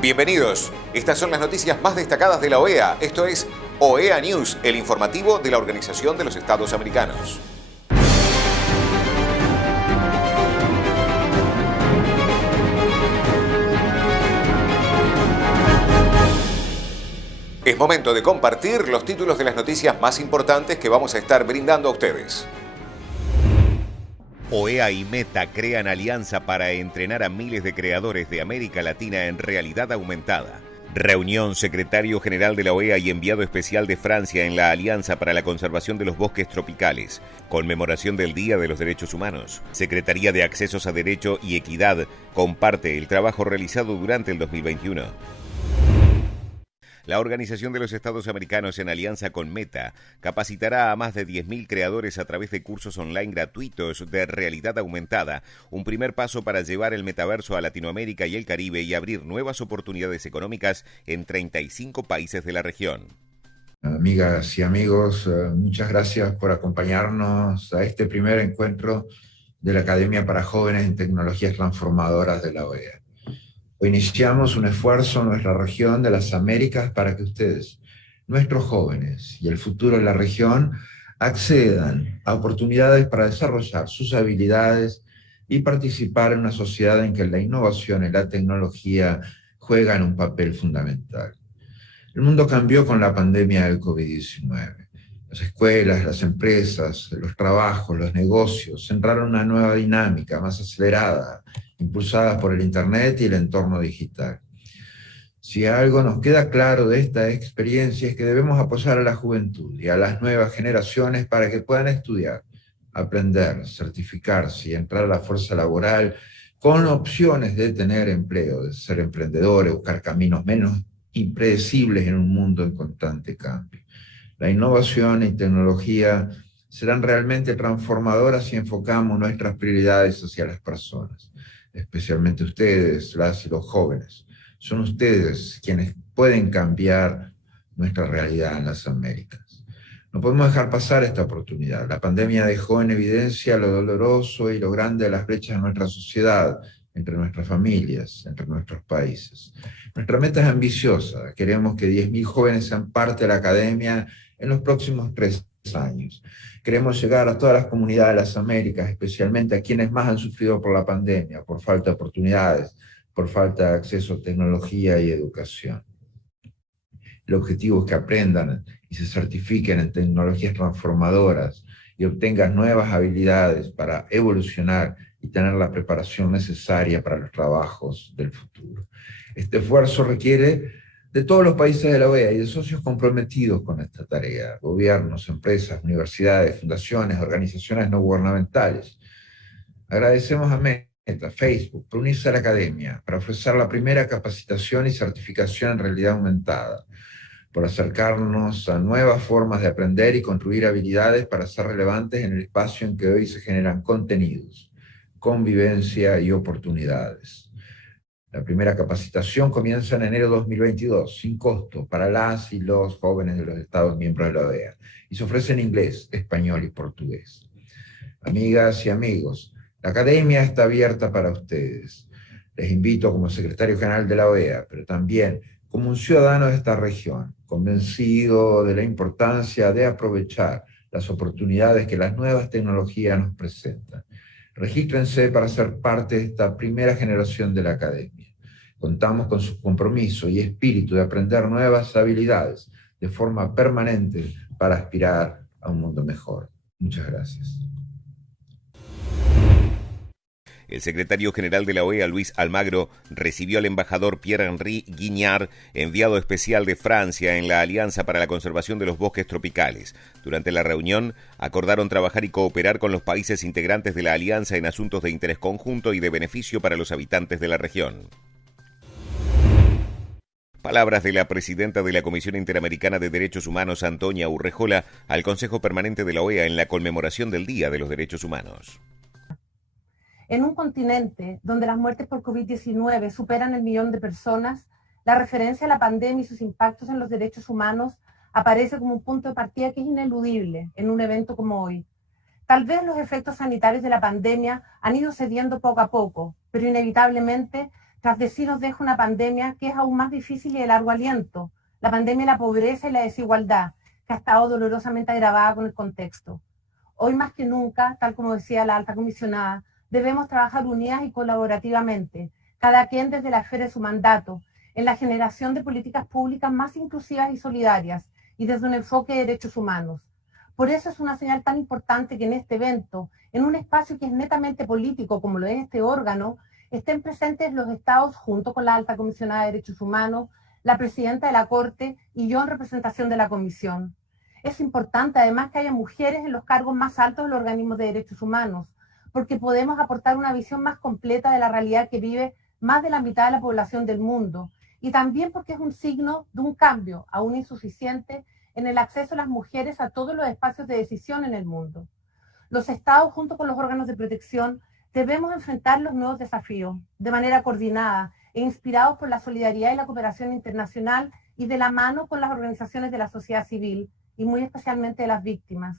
Bienvenidos. Estas son las noticias más destacadas de la OEA. Esto es OEA News, el informativo de la Organización de los Estados Americanos. Es momento de compartir los títulos de las noticias más importantes que vamos a estar brindando a ustedes. OEA y Meta crean alianza para entrenar a miles de creadores de América Latina en realidad aumentada. Reunión secretario general de la OEA y enviado especial de Francia en la Alianza para la Conservación de los Bosques Tropicales. Conmemoración del Día de los Derechos Humanos. Secretaría de Accesos a Derecho y Equidad comparte el trabajo realizado durante el 2021. La Organización de los Estados Americanos, en alianza con Meta, capacitará a más de 10.000 creadores a través de cursos online gratuitos de realidad aumentada, un primer paso para llevar el metaverso a Latinoamérica y el Caribe y abrir nuevas oportunidades económicas en 35 países de la región. Amigas y amigos, muchas gracias por acompañarnos a este primer encuentro de la Academia para Jóvenes en Tecnologías Transformadoras de la OEA. Hoy iniciamos un esfuerzo en nuestra región de las Américas para que ustedes, nuestros jóvenes y el futuro de la región, accedan a oportunidades para desarrollar sus habilidades y participar en una sociedad en que la innovación y la tecnología juegan un papel fundamental. El mundo cambió con la pandemia del COVID-19. Las escuelas, las empresas, los trabajos, los negocios entraron en una nueva dinámica más acelerada, impulsadas por el Internet y el entorno digital. Si algo nos queda claro de esta experiencia es que debemos apoyar a la juventud y a las nuevas generaciones para que puedan estudiar, aprender, certificarse y entrar a la fuerza laboral con opciones de tener empleo, de ser emprendedores, buscar caminos menos impredecibles en un mundo en constante cambio. La innovación y tecnología serán realmente transformadoras si enfocamos nuestras prioridades hacia las personas, especialmente ustedes, las y los jóvenes. Son ustedes quienes pueden cambiar nuestra realidad en las Américas. No podemos dejar pasar esta oportunidad. La pandemia dejó en evidencia lo doloroso y lo grande de las brechas en nuestra sociedad, entre nuestras familias, entre nuestros países. Nuestra meta es ambiciosa. Queremos que 10.000 jóvenes sean parte de la academia en los próximos 3 años. Queremos llegar a todas las comunidades de las Américas, especialmente a quienes más han sufrido por la pandemia, por falta de oportunidades, por falta de acceso a tecnología y educación. El objetivo es que aprendan y se certifiquen en tecnologías transformadoras y obtengan nuevas habilidades para evolucionar y tener la preparación necesaria para los trabajos del futuro. Este esfuerzo requiere de todos los países de la OEA y de socios comprometidos con esta tarea, gobiernos, empresas, universidades, fundaciones, organizaciones no gubernamentales. Agradecemos a Meta, Facebook, por unirse a la academia, para ofrecer la primera capacitación y certificación en realidad aumentada, por acercarnos a nuevas formas de aprender y construir habilidades para ser relevantes en el espacio en que hoy se generan contenidos, convivencia y oportunidades. La primera capacitación comienza en enero de 2022, sin costo, para las y los jóvenes de los Estados miembros de la OEA, y se ofrece en inglés, español y portugués. Amigas y amigos, la academia está abierta para ustedes. Les invito como secretario general de la OEA, pero también como un ciudadano de esta región, convencido de la importancia de aprovechar las oportunidades que las nuevas tecnologías nos presentan. Regístrense para ser parte de esta primera generación de la academia. Contamos con su compromiso y espíritu de aprender nuevas habilidades de forma permanente para aspirar a un mundo mejor. Muchas gracias. El secretario general de la OEA, Luis Almagro, recibió al embajador Pierre-Henri Guignard, enviado especial de Francia en la Alianza para la Conservación de los Bosques Tropicales. Durante la reunión, acordaron trabajar y cooperar con los países integrantes de la Alianza en asuntos de interés conjunto y de beneficio para los habitantes de la región. Palabras de la presidenta de la Comisión Interamericana de Derechos Humanos, Antonia Urrejola, al Consejo Permanente de la OEA en la conmemoración del Día de los Derechos Humanos. En un continente donde las muertes por COVID-19 superan el 1.000.000 de personas, la referencia a la pandemia y sus impactos en los derechos humanos aparece como un punto de partida que es ineludible en un evento como hoy. Tal vez los efectos sanitarios de la pandemia han ido cediendo poco a poco, pero inevitablemente tras de sí nos deja una pandemia que es aún más difícil y de largo aliento, la pandemia de la pobreza y la desigualdad, que ha estado dolorosamente agravada con el contexto. Hoy más que nunca, tal como decía la alta comisionada, debemos trabajar unidas y colaborativamente, cada quien desde la esfera de su mandato, en la generación de políticas públicas más inclusivas y solidarias, y desde un enfoque de derechos humanos. Por eso es una señal tan importante que en este evento, en un espacio que es netamente político como lo es este órgano, estén presentes los estados junto con la alta comisionada de derechos humanos, la presidenta de la Corte y yo en representación de la Comisión. Es importante además que haya mujeres en los cargos más altos de los organismos de derechos humanos, porque podemos aportar una visión más completa de la realidad que vive más de la mitad de la población del mundo, y también porque es un signo de un cambio, aún insuficiente, en el acceso de las mujeres a todos los espacios de decisión en el mundo. Los estados, junto con los órganos de protección, debemos enfrentar los nuevos desafíos de manera coordinada e inspirados por la solidaridad y la cooperación internacional y de la mano con las organizaciones de la sociedad civil y muy especialmente de las víctimas.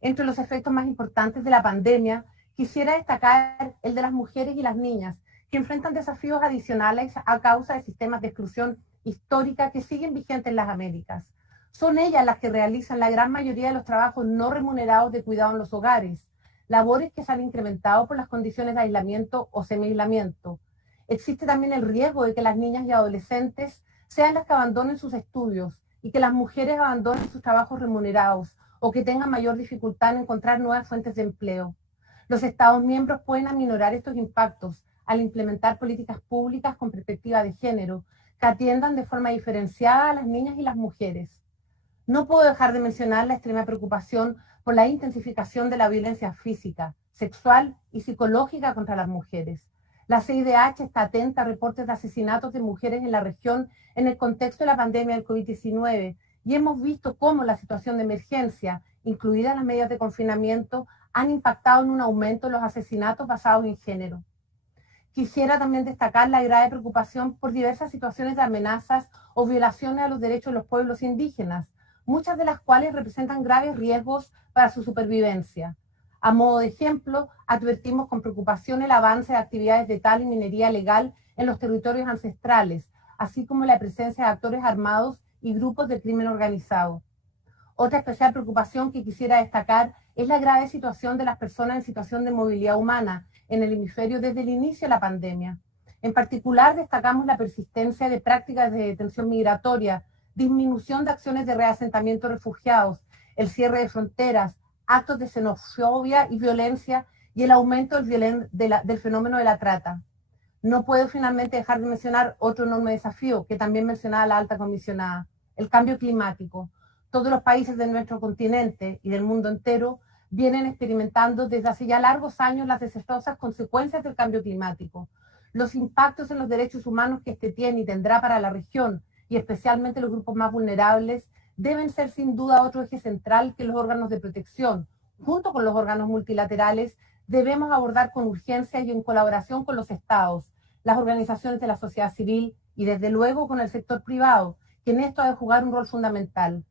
Entre los efectos más importantes de la pandemia, quisiera destacar el de las mujeres y las niñas, que enfrentan desafíos adicionales a causa de sistemas de exclusión histórica que siguen vigentes en las Américas. Son ellas las que realizan la gran mayoría de los trabajos no remunerados de cuidado en los hogares, labores que se han incrementado por las condiciones de aislamiento o semi-aislamiento. Existe también el riesgo de que las niñas y adolescentes sean las que abandonen sus estudios y que las mujeres abandonen sus trabajos remunerados o que tengan mayor dificultad en encontrar nuevas fuentes de empleo. Los Estados miembros pueden aminorar estos impactos al implementar políticas públicas con perspectiva de género que atiendan de forma diferenciada a las niñas y las mujeres. No puedo dejar de mencionar la extrema preocupación por la intensificación de la violencia física, sexual y psicológica contra las mujeres. La CIDH está atenta a reportes de asesinatos de mujeres en la región en el contexto de la pandemia del COVID-19 y hemos visto cómo la situación de emergencia, incluidas las medidas de confinamiento, han impactado en un aumento de los asesinatos basados en género. Quisiera también destacar la grave preocupación por diversas situaciones de amenazas o violaciones a los derechos de los pueblos indígenas, muchas de las cuales representan graves riesgos para su supervivencia. A modo de ejemplo, advertimos con preocupación el avance de actividades de tal y minería legal en los territorios ancestrales, así como la presencia de actores armados y grupos de crimen organizado. Otra especial preocupación que quisiera destacar es la grave situación de las personas en situación de movilidad humana en el hemisferio desde el inicio de la pandemia. En particular, destacamos la persistencia de prácticas de detención migratoria, disminución de acciones de reasentamiento de refugiados, el cierre de fronteras, actos de xenofobia y violencia y el aumento del fenómeno de la trata. No puedo finalmente dejar de mencionar otro enorme desafío que también mencionaba la alta comisionada, el cambio climático. Todos los países de nuestro continente y del mundo entero vienen experimentando desde hace ya largos años las desastrosas consecuencias del cambio climático. Los impactos en los derechos humanos que este tiene y tendrá para la región, y especialmente los grupos más vulnerables, deben ser sin duda otro eje central que los órganos de protección, junto con los órganos multilaterales, debemos abordar con urgencia y en colaboración con los estados, las organizaciones de la sociedad civil y desde luego con el sector privado, que en esto ha de jugar un rol fundamental.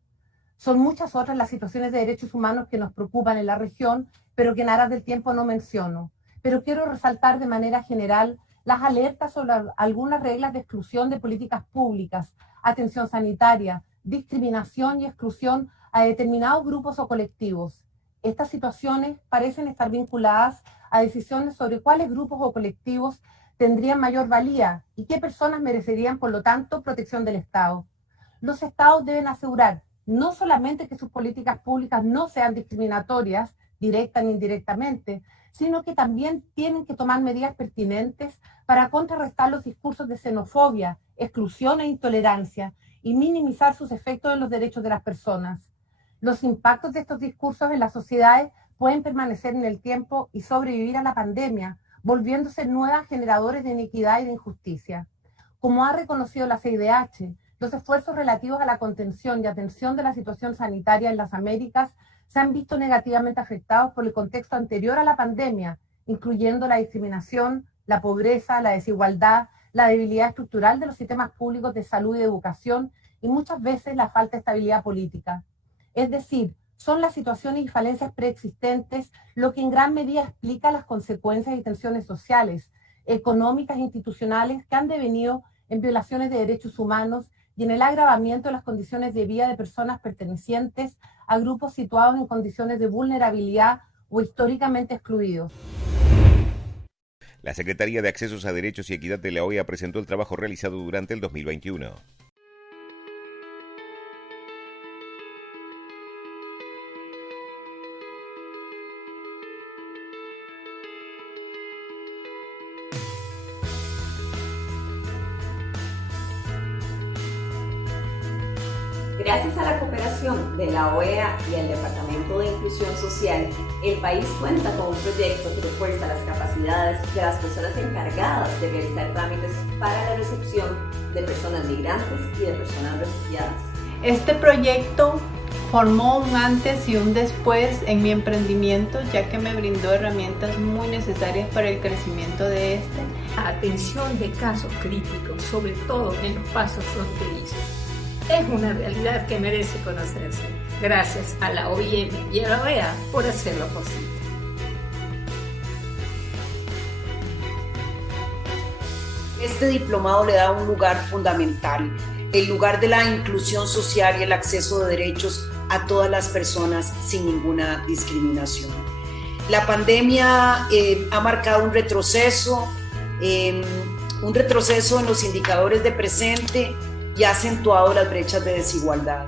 Son muchas otras las situaciones de derechos humanos que nos preocupan en la región, pero que en aras del tiempo no menciono. Pero quiero resaltar de manera general las alertas sobre algunas reglas de exclusión de políticas públicas, atención sanitaria, discriminación y exclusión a determinados grupos o colectivos. Estas situaciones parecen estar vinculadas a decisiones sobre cuáles grupos o colectivos tendrían mayor valía y qué personas merecerían, por lo tanto, protección del Estado. Los Estados deben asegurar no solamente que sus políticas públicas no sean discriminatorias, directa ni indirectamente, sino que también tienen que tomar medidas pertinentes para contrarrestar los discursos de xenofobia, exclusión e intolerancia y minimizar sus efectos en los derechos de las personas. Los impactos de estos discursos en las sociedades pueden permanecer en el tiempo y sobrevivir a la pandemia, volviéndose nuevas generadores de inequidad y de injusticia. Como ha reconocido la CIDH, los esfuerzos relativos a la contención y atención de la situación sanitaria en las Américas se han visto negativamente afectados por el contexto anterior a la pandemia, incluyendo la discriminación, la pobreza, la desigualdad, la debilidad estructural de los sistemas públicos de salud y de educación y muchas veces la falta de estabilidad política. Es decir, son las situaciones y falencias preexistentes lo que en gran medida explica las consecuencias y tensiones sociales económicas e institucionales que han devenido en violaciones de derechos humanos y en el agravamiento de las condiciones de vida de personas pertenecientes a grupos situados en condiciones de vulnerabilidad o históricamente excluidos. La Secretaría de Accesos a Derechos y Equidad de la OEA presentó el trabajo realizado durante el 2021. Gracias a la cooperación de la OEA y el Departamento de Inclusión Social, el país cuenta con un proyecto que refuerza las capacidades de las personas encargadas de realizar trámites para la recepción de personas migrantes y de personas refugiadas. Este proyecto formó un antes y un después en mi emprendimiento, ya que me brindó herramientas muy necesarias para el crecimiento de este. La atención de casos críticos, sobre todo en los pasos fronterizos, es una realidad que merece conocerse. Gracias a la OIM y a la OEA por hacerlo posible. Este diplomado le da un lugar fundamental, el lugar de la inclusión social y el acceso de derechos a todas las personas sin ninguna discriminación. La pandemia ha marcado un retroceso en los indicadores de presente y ha acentuado las brechas de desigualdad.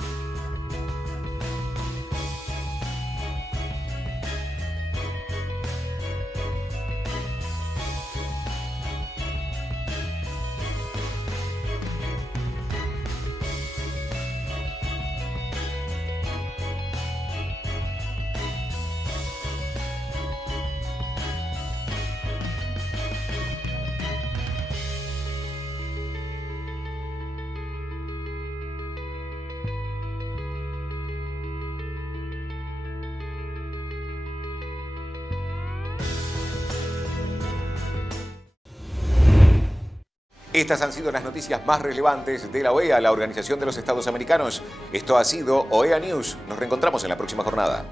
Estas han sido las noticias más relevantes de la OEA, la Organización de los Estados Americanos. Esto ha sido OEA News. Nos reencontramos en la próxima jornada.